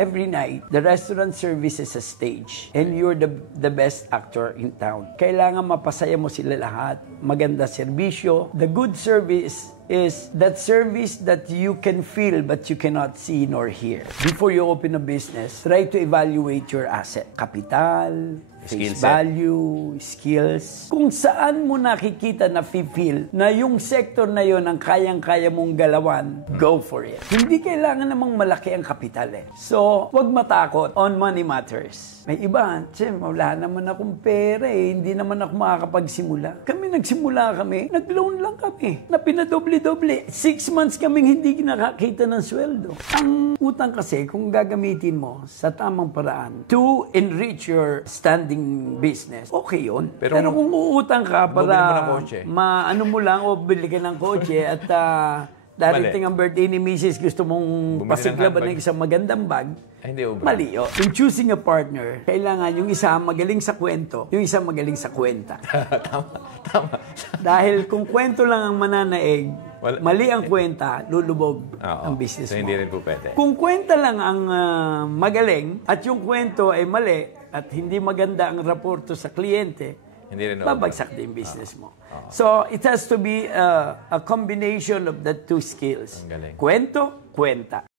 every night, the restaurant service is a stage and you're the best actor in town. Kailangan mapasaya mo sila lahat. Maganda serbisyo. The good service is that service that you can feel but you cannot see nor hear. Before you open a business, try to evaluate your asset. Capital, face value, skills. Kung saan mo nakikita na feel na yung sector na yon ang kayang-kaya mong galawan, go for it. Hindi kailangan namang malaki ang kapital eh. So, wag matakot on money matters. May iba, wala naman akong pera eh. Hindi naman ako makakapagsimula. Nagsimula kami, nag-loan lang kami. Na pinadoble-doble. 6 months kaming hindi nakakita ng sweldo. Ang utang kasi, kung gagamitin mo sa tamang paraan to enrich your standing business, okay yun. Pero kung uutang ka para maano mo lang o bili ka ng kotse at darating ang birthday ni Mrs. gusto mong pasiglaban ng isang magandang bag, mali yun. In choosing a partner, kailangan yung isa magaling sa kwento, yung isa magaling sa kwenta. Tama. Dahil kung kwento lang ang mananaig, mali ang kwenta, lulubog ang business mo. So hindi rin po pwede. Kung kwenta lang ang magaling at yung kwento ay mali at hindi maganda ang raporto sa kliyente, babagsak din business mo. So, it has to be a combination of the two skills. Kwento, kwenta.